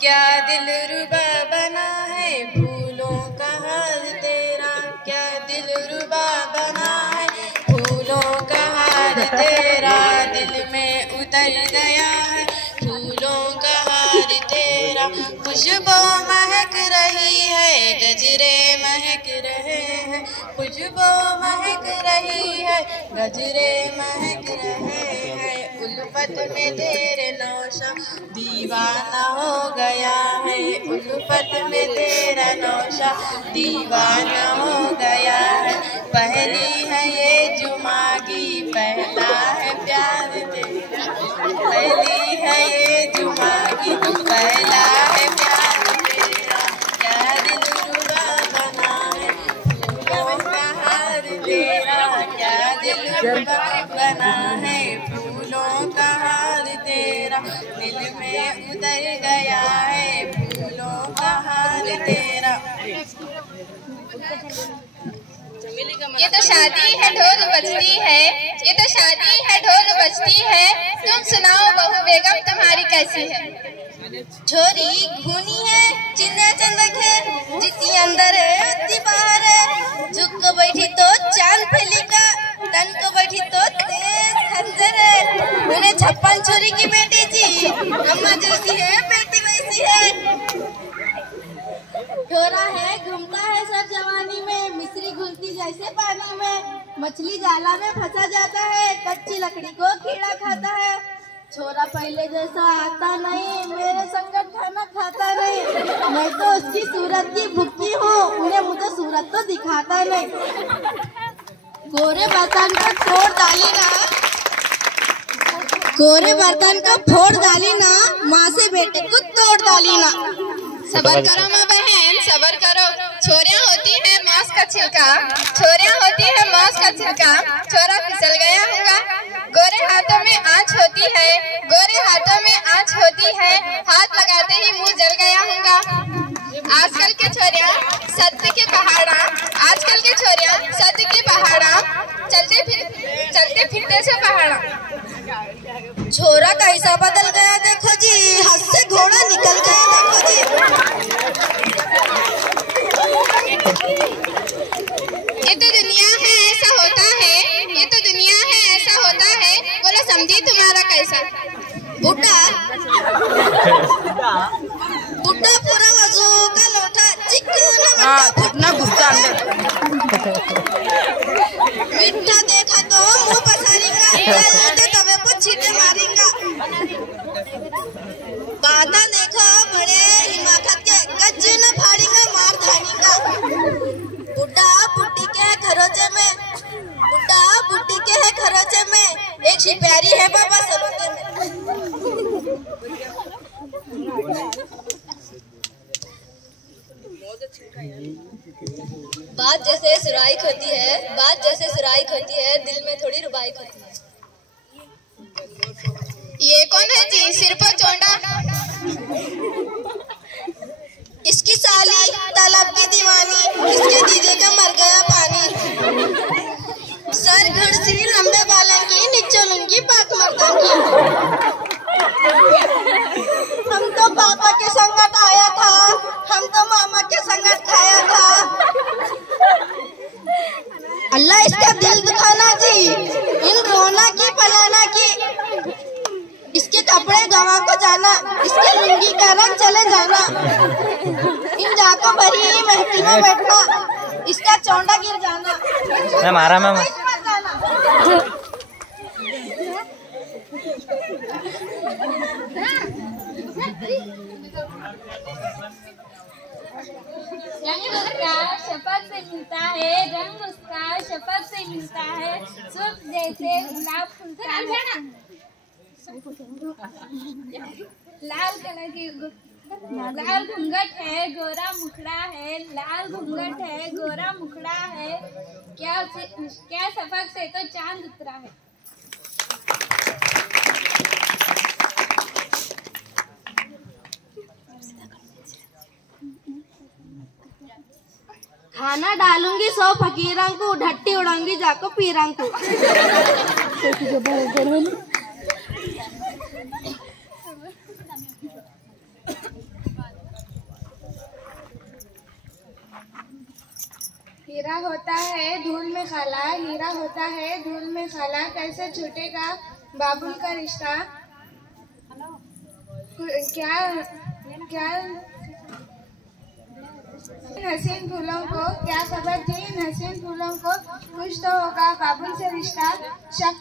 क्या दिलरुबा बना है फूलों का हार तेरा, क्या दिलरुबा बना है फूलों का हार तेरा, दिल में उतर गया है फूलों का हार तेरा। खुशबू महक रही है गजरे महक रहे हैं, खुशबू महक रही है गजरे महक रहे हैं। उल्फत में तेरे नौशा दीवाना हो गया है, उल्फत में तेरा नौशा दीवाना हो गया है। पहली है ये जुमागी पहला है प्यार तेरा, पहली है ये जुमागी पहला है प्यार तेरा। क्या दिलरुबा बना है फूलों का हार तेरा, क्या दिलरुबा बना है फूलों का हार तेरा, दिल में उतर गया है फूलों का हार तेरा। ये तो शादी है ढोल बजती है, ये तो शादी है ढोल बजती है, तुम सुनाओ बहू बेगम तुम्हारी कैसी है। छोरी घूनी है चिंदा चंदक है, जितनी अंदर है उतनी बाहर है। झुक को बैठी तो चांद फैली का, तन को बैठी तो तेज खंजर है। उन्हें 56 छोरी की बेटी जी, अम्मा जैसी है बेटी वैसी है। छोरा है घूमता है सब जवानी में, मिस्री घुलती जैसे पानी में। मछली जाला में फंसा जाता है, कच्ची लकड़ी को कीड़ा खाता है। छोरा पहले जैसा आता नहीं, मेरे संगत खाना खाता नहीं। मैं तो उसकी सूरत की भुक्की हूँ, उन्हें मुझे सूरत तो दिखाता नहीं। गोरे बर्तन को फोड़ डाली ना, गोरे बर्तन को फोड़ डाली ना, माँ से बेटे को तोड़ डाली ना। सबर करो माँ बहन सबर करो, छोरियाँ होती है मांस का छिलका, छोरियाँ होती है मांस का छिलका। छोरा फिसल गया होगा, गोरे हाथों में आँच होती है, गोरे हाथों में आँच होती है, हाथ लगाते ही मुंह जल गया होगा। आजकल के छोरियाँ सत्य के पहाड़ा, आजकल के छोरियाँ सत्य के पहाड़ा, चलते फिरते से पहाड़ा। छोरा कैसा बदल गया देखो जी, हाथ से घोड़ा निकल गया देखो जी। ये तो दुनिया है ऐसा होता है, ये तो दुनिया है ऐसा होता है, बोलो समझी तुम्हारा कैसा। बुड्ढा बुड्ढा पूरा वजू का लोटा चिकना फुटना गुस्सा मीठा देखा तो मुंह पसारेगा, तवे पर छींटे मारेगा। बादा देखो बड़े हिमाकत के गज न फाड़ेगा मार धानेगा। बुड्ढा बुड्ढी के है खरोचे में, बुड्ढा बुड्ढी के है खरोचे में, एक शिप्यारी है बाबा सलोते में। बात जैसे सुराई होती है, बात जैसे सुराई होती है, दिल में थोड़ी रुबाई होती है। ये कौन है जी सिर पर चोंडा। इसकी साली तालाब की दीवानी, इसके जीजे का मर गया पानी। सर घड़सी लंबे बालन की, नीचे लुंगी पाक मर्दान की। हम तो पापा के संगत आया था, हम तो मामा के संगत खाया था। अल्लाह इसका दिल दुखाना जी, इन रोना की पलाना की। इसके कपड़े गवा को जाना, इसके लुंगी का रंग चले जाना। इन जाको भरी महफिल में बैठना, इसका चौंडा गिर जाना। मैं मारा मैं रंग उसका शपथ से मिलता है, रंग उसका शपथ से मिलता है, सुख जैसे गुलाब फूलता है। लाल कलर की लाल घूंघट है, गोरा मुखड़ा है, लाल घूंघट है, गोरा मुखड़ा है। क्या सफक से तो चांद उतरा है। खाना डालूंगी 100 फकीरों को, ढट्टी उड़ाऊंगी जाको पीरों को। हीरा होता है धूल में खाला, हीरा होता है धूल में खाला, कैसे छूटेगा बाबुल का रिश्ता। क्या क्या हसीन फूलों को क्या खबर थी, हसीन फूलों को कुछ तो होगा बाबुल से रिश्ता। शक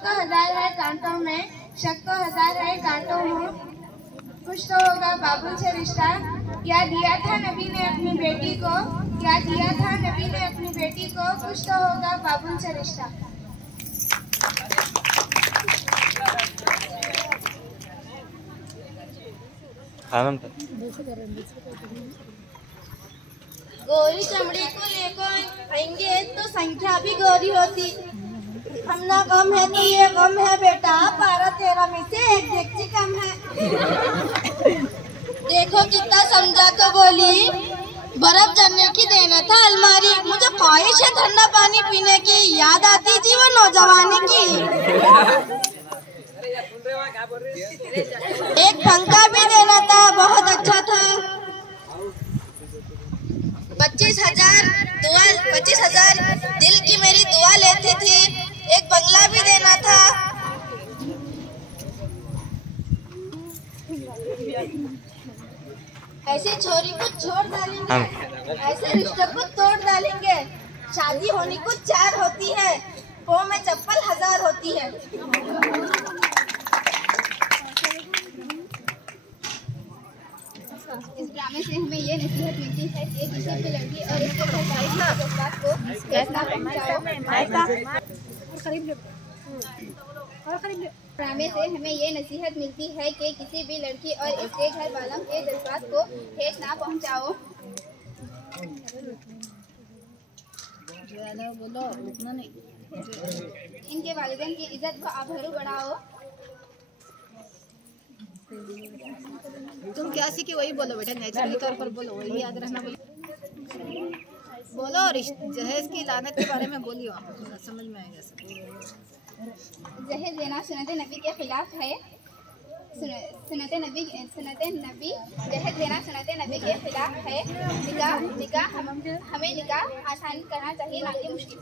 तो हजार है कांटों में, शक तो हजार है कांटों में, कुछ तो होगा बाबुल से रिश्ता। क्या दिया था नबी ने अपनी बेटी को, क्या दिया था नबी ने अपनी बेटी को, कुछ तो होगा बाबुल से रिश्ता। गोरी चमड़ी को लेकर आएंगे तो संख्या भी गोरी होती। हम ना गम है तो ये गम है बेटा, 12-13 में से एक डेगची कम है। देखो कितना समझा तो बोली, बर्फ जमने की देना था अलमारी, मुझे ख्वाहिश है ठंडा पानी पीने की, याद आती जीवन नौजवानी की। एक पंखा भी देना था, बहुत अच्छा था। 25,000 दिल की मेरी दुआ लेती थी, एक बंगला भी देना था। ऐसे छोरी को छोड़ डालेंगे, ऐसे रिश्ते को तोड़ डालेंगे। शादी होने को 4 होती है, वो में चप्पल 1000 होती है। इस ड्रामे से हमें ये नसीहत मिलती है कि किसी भी लड़की और उसके जज्बात को फैसला पहुंचाओ। ड्रामे से हमें ये नसीहत मिलती है कि किसी भी लड़की और इसके घर वालों के जज्बात को ठेस ना पहुंचाओ। इनके वालिदैन की इज्जत को आबरू बढ़ाओ। तुम क्या सीखी वही बोलो बेटा, नेचुरली तौर पर बोलो, वही याद रखना। बोलो और जहेज की लानत के बारे में बोलियो, आपको समझ में आएगा सब। जहेज देना सुन्नत नबी के खिलाफ है। सुन्नत नबी जहेज देना सुन्नत नबी के खिलाफ है। निकाह हमें निकाह आसान करना चाहिए, ना कि मुश्किल।